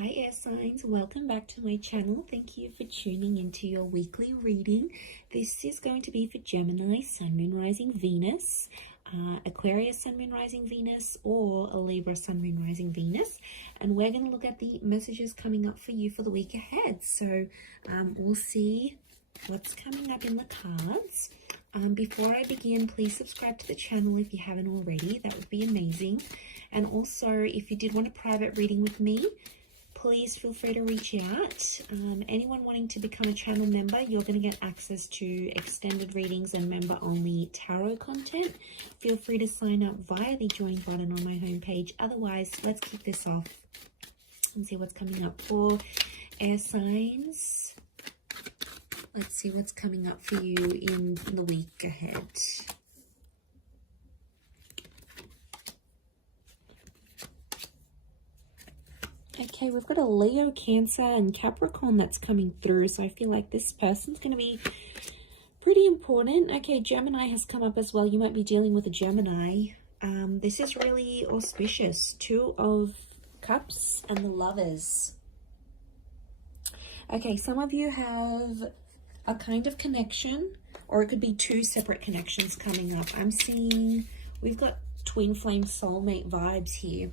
Hi air signs, welcome back to my channel. Thank you for tuning into your weekly reading. This is going to be for Gemini, Sun, Moon, Rising, Venus, Aquarius, Sun, Moon, Rising, Venus, or a Libra, Sun, Moon, Rising, Venus. And we're going to look at the messages coming up for you for the week ahead. So we'll see what's coming up in the cards. Before I begin, please subscribe to the channel if you haven't already. That would be amazing. And also, if you did want a private reading with me, please feel free to reach out. Anyone wanting to become a channel member, you're going to get access to extended readings and member-only tarot content. Feel free to sign up via the join button on my homepage. Otherwise, let's kick this off and see what's coming up for air signs. Let's see what's coming up for you in the week ahead. Okay, we've got a Leo, Cancer, and Capricorn that's coming through. So I feel like this person's going to be pretty important. Okay, Gemini has come up as well. You might be dealing with a Gemini. This is really auspicious. Two of Cups and the Lovers. Okay, some of you have a kind of connection, or it could be two separate connections coming up. I'm seeing we've got twin flame soulmate vibes here.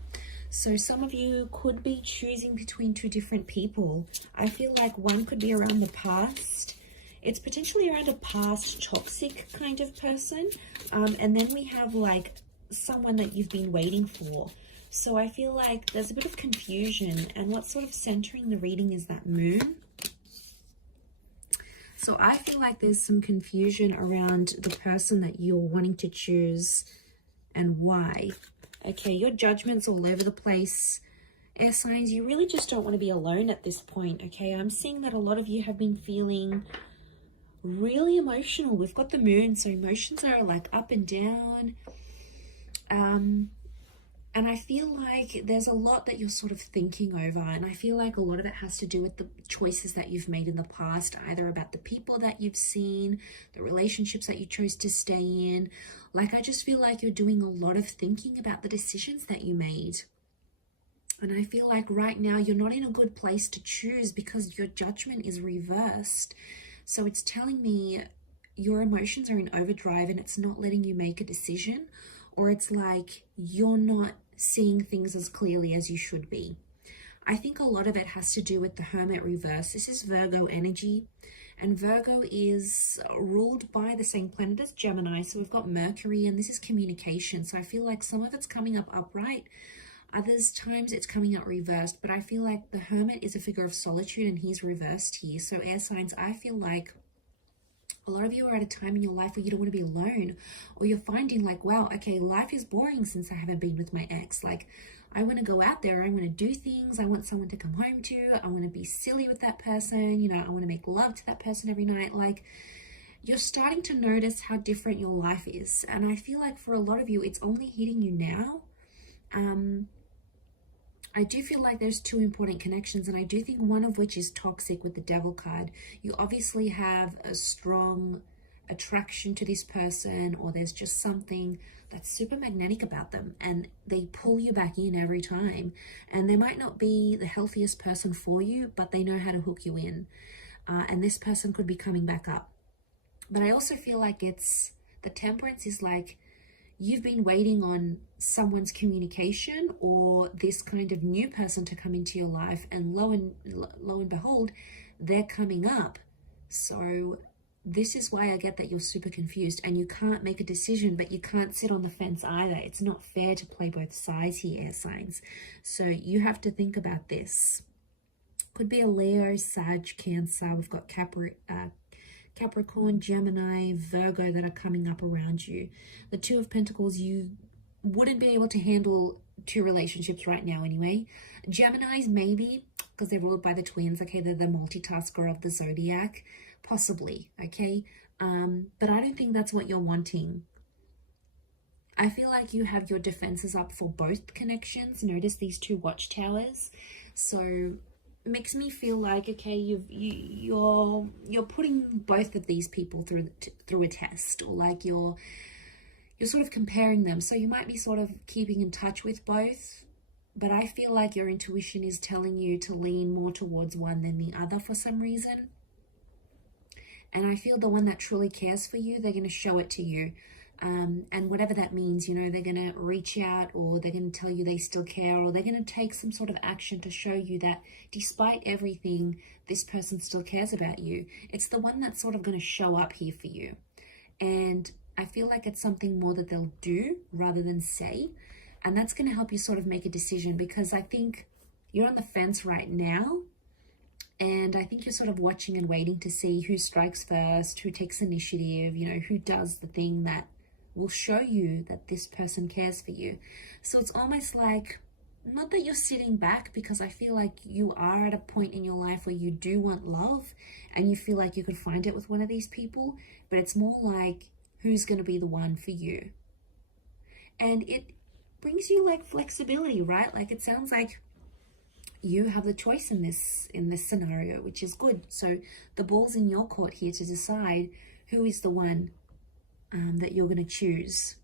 So some of you could be choosing between two different people. I feel like one could be around the past. It's potentially around a past toxic kind of person. And then we have like someone that you've been waiting for. So I feel like there's a bit of confusion. And what's sort of centering the reading is that moon. So I feel like there's some confusion around the person that you're wanting to choose and why. Okay, your judgment's all over the place. Air signs, you really just don't want to be alone at this point, okay? I'm seeing that a lot of you have been feeling really emotional. We've got the moon, so emotions are like up and down. And I feel like there's a lot that you're sort of thinking over. And I feel like a lot of it has to do with the choices that you've made in the past, either about the people that you've seen, the relationships that you chose to stay in. Like, I just feel like you're doing a lot of thinking about the decisions that you made. And I feel like right now you're not in a good place to choose because your judgment is reversed. So it's telling me your emotions are in overdrive and it's not letting you make a decision, or it's like you're not seeing things as clearly as you should be. I think a lot of it has to do with the Hermit reverse. This is Virgo energy, and Virgo is ruled by the same planet as Gemini. So we've got Mercury, and this is communication. So I feel like some of it's coming up upright, others times it's coming out reversed, but I feel like the Hermit is a figure of solitude and he's reversed here. So air signs, I feel like a lot of you are at a time in your life where you don't want to be alone, or you're finding like, wow, okay, life is boring since I haven't been with my ex. Like, I want to go out there, I want to do things, I want someone to come home to, I want to be silly with that person, you know, I want to make love to that person every night. Like, you're starting to notice how different your life is. And I feel like for a lot of you, it's only hitting you now. I do feel like there's two important connections, and I do think one of which is toxic with the Devil card. You obviously have a strong attraction to this person, or there's just something that's super magnetic about them and they pull you back in every time. And they might not be the healthiest person for you, but they know how to hook you in. And this person could be coming back up. But I also feel like it's the Temperance is like, you've been waiting on someone's communication or this kind of new person to come into your life, and lo and behold, they're coming up. So this is why I get that you're super confused and you can't make a decision, but you can't sit on the fence either. It's not fair to play both sides here, air signs. So you have to think about this. Could be a Leo, Sag, Cancer. We've got Capricorn, Gemini, Virgo that are coming up around you. The Two of Pentacles, you wouldn't be able to handle two relationships right now anyway. Geminis, maybe, because they're ruled by the twins. Okay, they're the multitasker of the zodiac. Possibly, okay? But I don't think that's what you're wanting. I feel like you have your defenses up for both connections. Notice these two watchtowers. So makes me feel like, okay, you're putting both of these people through a test, or like you're sort of comparing them. So you might be sort of keeping in touch with both, but I feel like your intuition is telling you to lean more towards one than the other for some reason. And I feel the one that truly cares for you, they're going to show it to you. And whatever that means, you know, they're going to reach out, or they're going to tell you they still care, or they're going to take some sort of action to show you that despite everything, this person still cares about you. It's the one that's sort of going to show up here for you. And I feel like it's something more that they'll do rather than say. And that's going to help you sort of make a decision, because I think you're on the fence right now. And I think you're sort of watching and waiting to see who strikes first, who takes initiative, you know, who does the thing that will show you that this person cares for you. So it's almost like, not that you're sitting back, because I feel like you are at a point in your life where you do want love and you feel like you could find it with one of these people, but it's more like, who's going to be the one for you? And it brings you like flexibility, right? Like, it sounds like you have the choice in this scenario, which is good. So the ball's in your court here to decide who is the one that you're going to choose.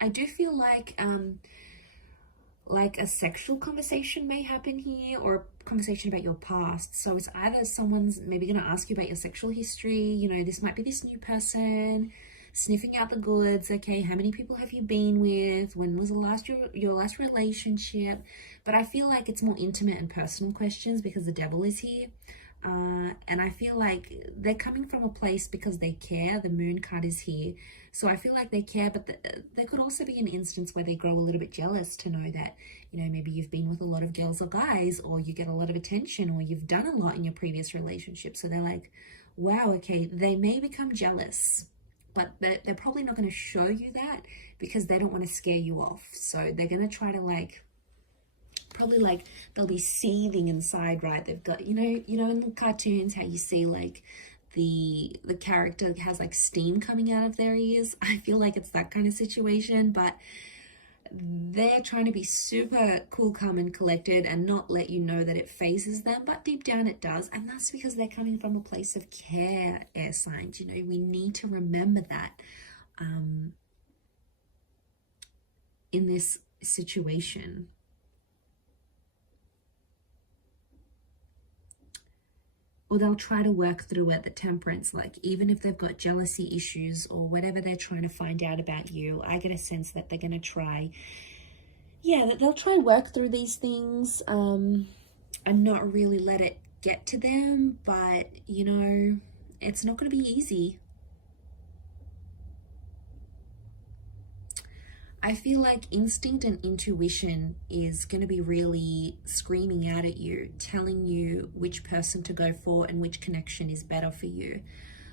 I do feel like a sexual conversation may happen here, or a conversation about your past. So it's either someone's maybe going to ask you about your sexual history. You know, this might be this new person sniffing out the goods. Okay, how many people have you been with? When was your last relationship? But I feel like it's more intimate and personal questions, because the devil is here. And I feel like they're coming from a place because they care. The moon card is here. So I feel like they care, but there could also be an instance where they grow a little bit jealous to know that, you know, maybe you've been with a lot of girls or guys, or you get a lot of attention, or you've done a lot in your previous relationship. So they're like, wow, okay, they may become jealous, but they're probably not going to show you that, because they don't want to scare you off. So they're going to try to probably they'll be seething inside, right? They've got, you know in the cartoons how you see like the character has like steam coming out of their ears. I feel like it's that kind of situation, but they're trying to be super cool, calm and collected and not let you know that it phases them, but deep down it does. And that's because they're coming from a place of care, air signs. You know, we need to remember that in this situation. Or they'll try to work through it, the temperance, like even if they've got jealousy issues or whatever they're trying to find out about you, I get a sense that they're going to try, that they'll try and work through these things and not really let it get to them. But, you know, it's not going to be easy. I feel like instinct and intuition is going to be really screaming out at you, telling you which person to go for and which connection is better for you.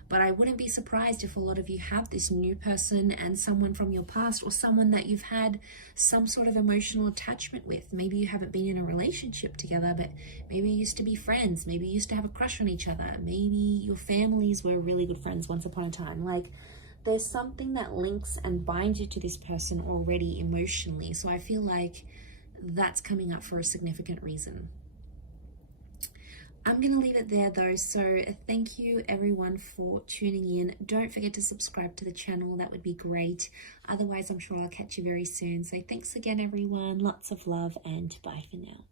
But I wouldn't be surprised if a lot of you have this new person and someone from your past, or someone that you've had some sort of emotional attachment with. Maybe you haven't been in a relationship together, but maybe you used to be friends. Maybe you used to have a crush on each other. Maybe your families were really good friends once upon a time. Like, there's something that links and binds you to this person already emotionally. So I feel like that's coming up for a significant reason. I'm going to leave it there though. So thank you everyone for tuning in. Don't forget to subscribe to the channel. That would be great. Otherwise, I'm sure I'll catch you very soon. So thanks again, everyone. Lots of love and bye for now.